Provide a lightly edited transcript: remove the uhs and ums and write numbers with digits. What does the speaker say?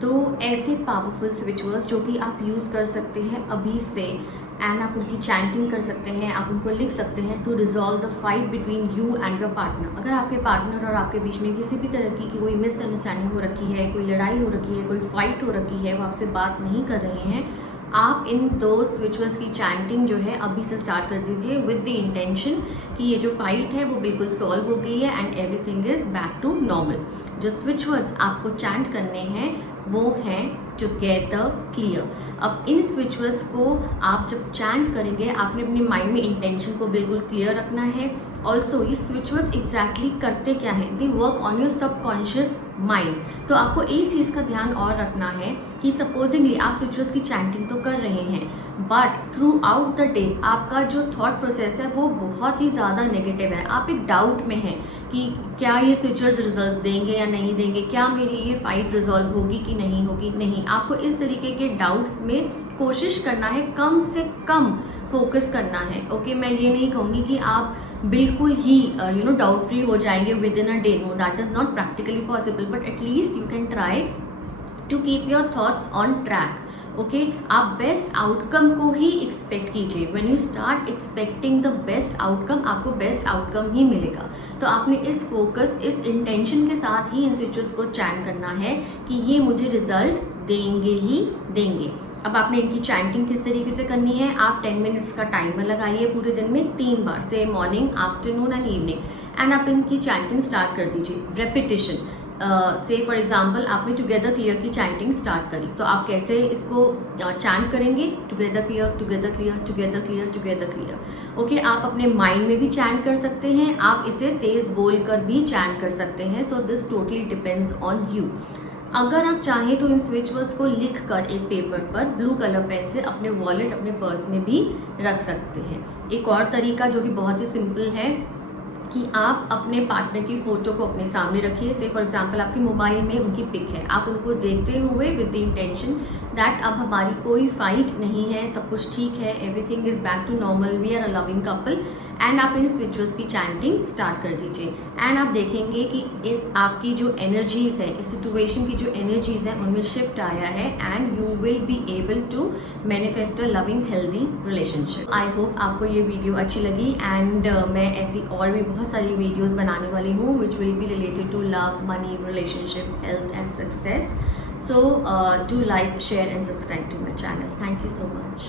दो ऐसे powerful switch words जो कि आप यूज़ कर सकते हैं अभी से, एंड आप उनकी चैंटिंग कर सकते हैं, आप उनको लिख सकते हैं to resolve the fight between you and your partner. अगर आपके पार्टनर और आपके बीच में किसी भी तरह की कोई मिसअंडरस्टैंडिंग हो रखी है, कोई लड़ाई हो रखी है, कोई फाइट हो रखी है, वो आपसे बात नहीं कर रहे हैं, आप इन दो स्विच वर्ड्स की चैंटिंग जो है अभी से स्टार्ट कर दीजिए विद द इंटेंशन कि ये जो फाइट है वो बिल्कुल सॉल्व हो गई है and everything is back to normal. जो स्विच वर्ड्स आपको चैंट करने हैं वो हैं टुगेदर क्लियर। अब इन स्विच वर्ड्स को आप जब चैंट करेंगे आपने अपने माइंड में इंटेंशन को बिल्कुल क्लियर रखना है। ऑल्सो ये स्विच वर्ड्स एग्जैक्टली करते क्या है, they work on your subconscious mind. तो आपको एक चीज़ का ध्यान और रखना है कि सपोजिंगली आप स्विच वर्ड्स की चैंटिंग तो कर रहे हैं, but through out the day आपका जो थॉट प्रोसेस है वो बहुत ही ज़्यादा नेगेटिव है। आप एक डाउट में हैं कि क्या ये स्विच वर्ड्स रिजल्ट देंगे या नहीं देंगे, क्या मेरी ये फाइट रिजॉल्व होगी कि नहीं होगी। नहीं, आपको इस तरीके के डाउट्स में कोशिश करना है कम से कम फोकस करना है। ओके, मैं ये नहीं कहूँगी कि आप बिल्कुल ही डाउट फ्री हो जाएंगे within a day, no that is not practically possible, but at least you can try to keep your thoughts on track. Okay, आप बेस्ट आउटकम को ही एक्सपेक्ट कीजिए। When you start expecting the best outcome, आपको best outcome ही मिलेगा। तो आपने इस फोकस, इस इंटेंशन के साथ ही इन स्विचेस को चैंट करना है कि ये मुझे रिजल्ट देंगे ही देंगे। अब आपने इनकी चैंटिंग किस तरीके से करनी है, आप 10 मिनट्स का टाइमर लगाइए पूरे दिन में 3 बार से, morning, afternoon and evening, and आप इनकी चैंटिंग स्टार्ट कर दीजिए। रेपिटेशन, से फॉर एग्जाम्पल आपने टुगेदर क्लियर की चैंटिंग स्टार्ट करी, तो आप कैसे इसको चैंट करेंगे, together clear, together clear, together clear, together clear. Okay, आप अपने माइंड में भी चैंट कर सकते हैं, आप इसे तेज बोल कर भी चैंट कर सकते हैं। So this totally depends on you. अगर आप चाहें तो इन स्विच वर्ड्स को लिख कर एक पेपर पर ब्लू कलर पेन से अपने वॉलेट, अपने पर्स में भी रख सकते हैं। एक और तरीका जो कि बहुत ही सिंपल है कि आप अपने पार्टनर की फ़ोटो को अपने सामने रखिए। से फॉर एग्जांपल आपके मोबाइल में उनकी पिक है, आप उनको देखते हुए विद द इंटेंशन दैट अब हमारी कोई फाइट नहीं है, सब कुछ ठीक है, everything is back to normal, we are a loving couple, and आप इन स्विच वर्ड्स की चैंटिंग स्टार्ट कर दीजिए। एंड आप देखेंगे कि आपकी जो एनर्जीज़ है, इस सिचुएशन की जो एनर्जीज़ हैं उनमें शिफ्ट आया है, and you will be able to manifest a loving healthy relationship. I hope आपको ये वीडियो अच्छी लगी, एंड मैं ऐसी और भी बहुत सारी वीडियोज़ बनाने वाली हूँ which will be related to love, money, relationship, health and success. So do like, share and subscribe to my channel. Thank you so much.